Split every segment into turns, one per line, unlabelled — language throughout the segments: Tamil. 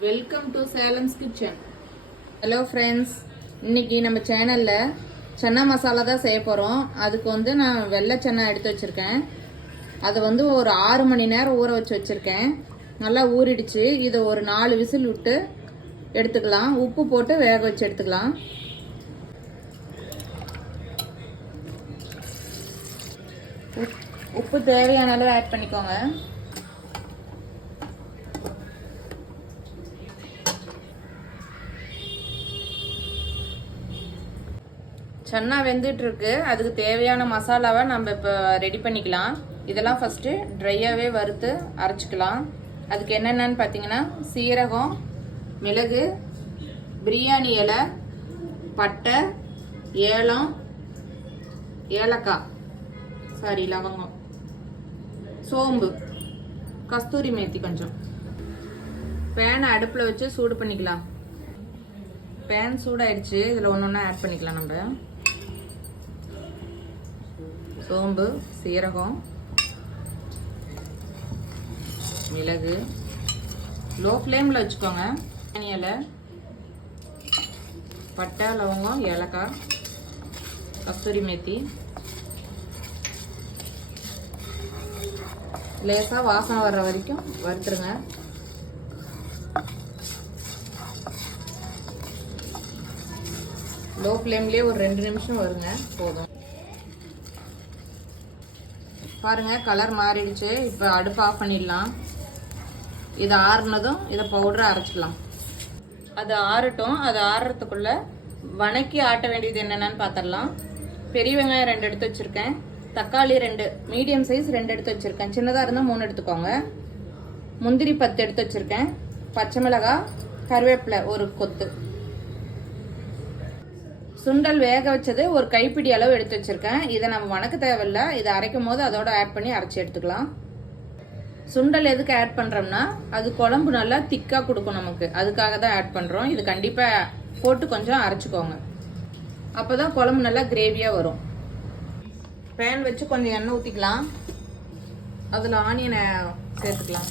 Welcome to Salem's kitchen hello friends இன்னைக்கு நம்ம சேனலில் சன்னா மசாலா தான் செய்ய போகிறோம் அதுக்கு வந்து நான் வெள்ளை சன்னா எடுத்து வச்சுருக்கேன். அதை வந்து ஒரு ஆறு மணி நேரம் ஊற வச்சு வச்சுருக்கேன். நல்லா ஊறிடுச்சு. இதை ஒரு நாலு விசில் விட்டு எடுத்துக்கலாம். உப்பு போட்டு வேக வச்சு எடுத்துக்கலாம். உப்- உப்பு தேவையான அளவு ஆட் பண்ணிக்கோங்க. சன்னா வெந்துட்டு இருக்கு அதுக்கு தேவையான மசாலாவை நம்ம இப்போ ரெடி பண்ணிக்கலாம். இதெல்லாம் ஃபஸ்ட்டு ட்ரையாகவே வறுத்து அரைச்சிக்கலாம். அதுக்கு என்னென்னு பார்த்தீங்கன்னா சீரகம் மிளகு பிரியாணி இலை பட்டை ஏலம் ஏலக்காய். சாரி லவங்கம். சோம்பு. கஸ்தூரி மேத்தி கொஞ்சம். பேனை அடுப்பில் வச்சு சூடு பண்ணிக்கலாம். பேன் சூடாயிடுச்சு. இதில் ஒன்று ஒன்றா ஆட் பண்ணிக்கலாம் நம்ம. சோம்பு சீரகம் மிளகு. லோ ஃப்ளேமில் வச்சுக்கோங்க. பிரியாணி இலை பட்டை லவங்கம் ஏலக்காய் கஸ்தூரி மேத்தி. லேசாக வாசனை வர்ற வரைக்கும் வறுத்துருங்க. லோ ஃப்ளேம்லேயே ஒரு ரெண்டு நிமிஷம் வருங்க. போதும். பாருங்கள் கலர் மாறிடுச்சு. இப்போ அடுப்பு ஆஃப் பண்ணிடலாம். இது ஆறுனதும் இதை பவுடரை அரைச்சிக்கலாம் அது ஆறட்டும். அது ஆறுறதுக்குள்ளே வணக்கி ஆட்ட வேண்டியது என்னென்னு பார்த்துடலாம் பெரிய வெங்காயம் ரெண்டு எடுத்து வச்சுருக்கேன். தக்காளி ரெண்டு மீடியம் சைஸ் ரெண்டு எடுத்து வச்சுருக்கேன். சின்னதாக இருந்தால் மூணு எடுத்துக்கோங்க. முந்திரி பத்து எடுத்து வச்சுருக்கேன். பச்சை மிளகாய் கருவேப்பிலை ஒரு கொத்து. சுண்டல் வேக வச்சது ஒரு கைப்பிடி அளவு எடுத்து வச்சுருக்கேன். இதை நம்ம வணக்க தேவையில்ல. இதை அரைக்கும் போது அதோட ஆட் பண்ணி அரைச்சி எடுத்துக்கலாம். சுண்டல் எதுக்கு ஆட் பண்ணுறோம்னா அது குழம்பு நல்லா திக்காக கொடுக்கும் நமக்கு. அதுக்காக தான் ஆட் பண்ணுறோம் இது கண்டிப்பாக போட்டு கொஞ்சம் அரைச்சிக்கோங்க. அப்போ தான் குழம்பு நல்லா கிரேவியாக வரும். பேன் வச்சு கொஞ்சம் எண்ணெய் ஊற்றிக்கலாம் அதில் ஆனியனை சேர்த்துக்கலாம்.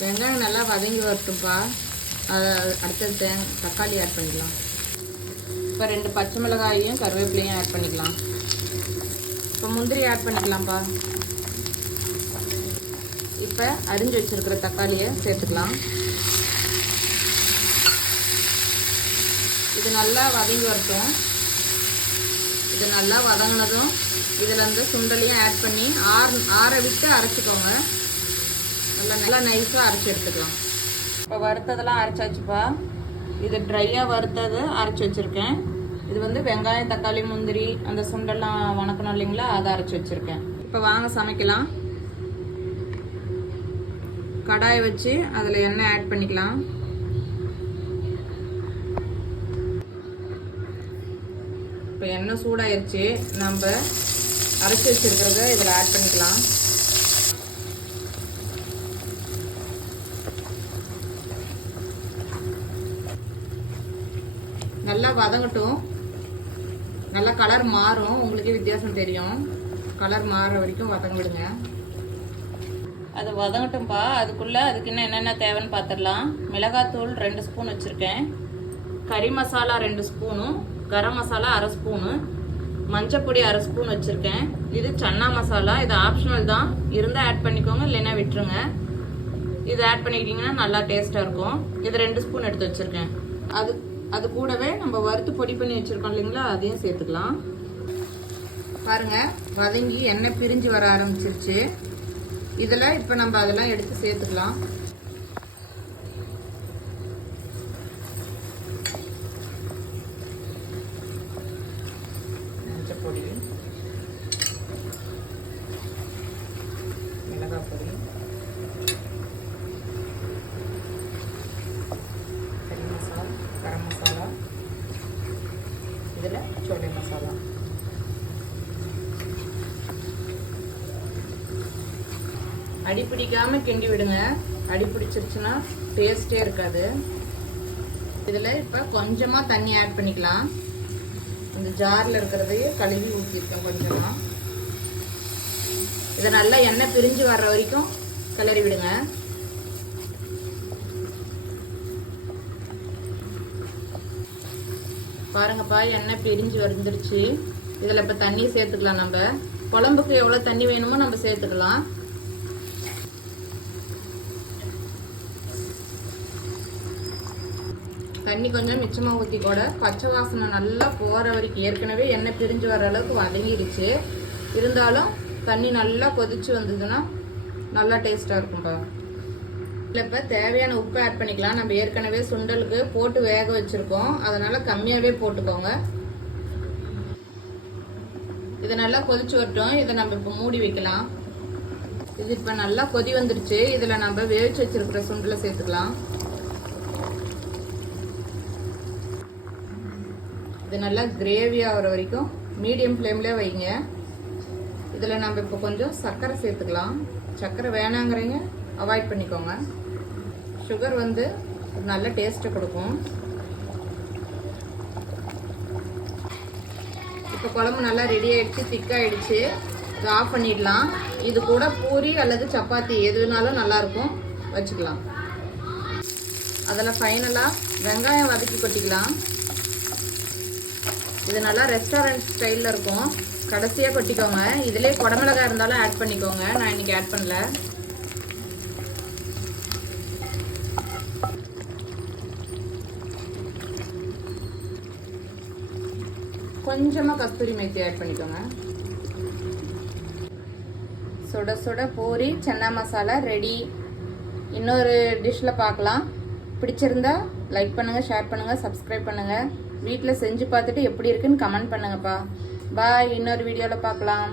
வெங்காயம் நல்லா வதங்கி வரட்டும்ப்பா. அடுத்தது தேங் தக்காளி ஆட் பண்ணிக்கலாம். இப்போ ரெண்டு பச்சை மிளகாயும் கருவேப்பிலையும் ஆட் பண்ணிக்கலாம். இப்போ முந்திரி ஆட் பண்ணிக்கலாம்ப்பா. இப்போ அரிஞ்சு வச்சிருக்கிற தக்காளியை சேர்த்துக்கலாம். இது நல்லா வதங்கி வரட்டும். இது நல்லா வதங்கினதும் இதில் வந்து சுண்டலையும் ஆட் பண்ணி ஆற ஆற விட்டு அரைச்சிக்கோங்க. நல்லா நல்லா நைஸாக அரைச்சி எடுத்துக்கலாம். இப்போ வறுத்ததெல்லாம் அரைச்சாச்சுப்பா இது ட்ரையாக வறுத்தது அரைச்சி வச்சுருக்கேன். இது வந்து வெங்காயம் தக்காளி முந்திரி அந்த சுண்டெல்லாம் வணக்கணும் இல்லைங்களா? அதை அரைச்சி வச்சுருக்கேன். இப்போ வாங்க சமைக்கலாம். கடாயை வச்சு அதில் எண்ணெய் ஆட் பண்ணிக்கலாம். இப்போ எண்ணெய் சூடாயிருச்சு. நம்ம அரைச்சி வச்சிருக்கிறத இதில் ஆட் பண்ணிக்கலாம். நல்லா வதங்கட்டும். நல்லா கலர் மாறும். உங்களுக்கே வித்தியாசம் தெரியும். கலர் மாறுற வரைக்கும் வதங்க விடுங்க அது வதங்கட்டும்ப்பா அதுக்குள்ளே அதுக்கு இன்னும் என்னென்ன தேவைன்னு பார்த்துடலாம் மிளகாத்தூள் ரெண்டு ஸ்பூன் வச்சுருக்கேன். கறி மசாலா ரெண்டு ஸ்பூனும். கரம் மசாலா அரை ஸ்பூனு. மஞ்சப்பொடி அரை ஸ்பூன் வச்சுருக்கேன். இது சன்னா மசாலா. இது ஆப்ஷனல் தான். இருந்தால் ஆட் பண்ணிக்கோங்க இல்லைன்னா விட்டுருங்க. இது ஆட் பண்ணிக்கிட்டிங்கன்னா நல்லா டேஸ்ட்டாக இருக்கும். இது ரெண்டு ஸ்பூன் எடுத்து வச்சுருக்கேன். அது அது கூடவே நம்ம வறுத்து பொடி பண்ணி வச்சுருக்கோம் இல்லைங்களா அதையும் சேர்த்துக்கலாம். பாருங்கள் வதங்கி எண்ணெய் பிரிஞ்சு வர ஆரம்பிச்சிருச்சு. இதில் இப்போ நம்ம அதெல்லாம் எடுத்து சேர்த்துக்கலாம் மஞ்சப்பொடி மிளகாய் பொடி கறி மசாலா கரம் மசாலா இதில் மசாலா. அடி பிடிக்காம கிண்டி விடுங்க. அடி பிடிச்சிருச்சுன்னா டேஸ்டே இருக்காது. இதில் இப்போ கொஞ்சமாக தண்ணி ஆட் பண்ணிக்கலாம். இந்த ஜாரில் இருக்கிறதையே கழுவி ஊற்றிருக்கேன் கொஞ்சமாக இதை நல்லா எண்ணெய் பிரிஞ்சு வர்ற வரைக்கும் கிளறி விடுங்க. பாருங்கப்பா எண்ணெய் பிரிஞ்சு வந்துருச்சு. இதில் இப்போ தண்ணி சேர்த்துக்கலாம் நம்ம. குழம்புக்கு எவ்வளோ தண்ணி வேணுமோ நம்ம சேர்த்துக்கலாம். தண்ணி கொஞ்சம் மிச்சமாக ஊற்றி கூட பச்சை வாசனை நல்லா போகிற வரைக்கும். ஏற்கனவே எண்ணெய் பிரிஞ்சு வர அளவுக்கு வதங்கிடுச்சு இருந்தாலும் தண்ணி நல்லா கொதிச்சு வந்ததுன்னா நல்லா டேஸ்ட்டாக இருக்கும்பா இப்போ தேவையான உப்பு ஆட் பண்ணிக்கலாம். நம்ம ஏற்கனவே சுண்டலுக்கு போட்டு வேக வச்சுருக்கோம். அதனால் கம்மியாகவே போட்டுக்கோங்க. இதை நல்லா கொதிச்சு வரட்டும். இதை நம்ம இப்போ மூடி வைக்கலாம். இது இப்போ நல்லா கொதி வந்துருச்சு. இதில் நம்ம வேவிச்சு வச்சுருக்கிற சுண்டலை சேர்த்துக்கலாம். இது நல்லா கிரேவி ஆகிற வரைக்கும் மீடியம் ஃப்ளேம்லேயே வைங்க. இதில் நம்ம இப்போ கொஞ்சம் சர்க்கரை சேர்த்துக்கலாம். சர்க்கரை வேணாங்கிறீங்க. அவாய்ட் பண்ணிக்கோங்க. சுகர் வந்து ஒரு நல்ல டேஸ்ட்டை கொடுக்கும். இப்போ குழம்பு நல்லா ரெடி ஆகிடுச்சு திக்காகிடுச்சு இதை ஆஃப் பண்ணிடலாம். இது கூட பூரி அல்லது சப்பாத்தி எதுனாலும் நல்லாயிருக்கும் வச்சுக்கலாம். அதில் ஃபைனலாக வெங்காயம் வதக்கி கொட்டிக்கலாம். இது நல்லா ரெஸ்டாரண்ட் ஸ்டைலில் இருக்கும். கடைசியாக கொட்டிக்கோங்க. இதிலே குடமிளகாய் இருந்தாலும் ஆட் பண்ணிக்கோங்க. நான் இன்னைக்கு ஆட் பண்ணல. கொஞ்சமாக கஸ்தூரி மேத்தி ஆட் பண்ணிக்கோங்க. சுட சுட பூரி சன்னா மசாலா ரெடி இன்னொரு டிஷ்ஷில் பார்க்கலாம் பிடிச்சிருந்தா லைக் பண்ணுங்கள் ஷேர் பண்ணுங்கள் சப்ஸ்கிரைப் பண்ணுங்கள் வீட்டில் செஞ்சு பார்த்துட்டு எப்படி இருக்குன்னு கமெண்ட் பண்ணுங்கப்பா. பாய் இன்னொரு வீடியோவில் பார்க்கலாம்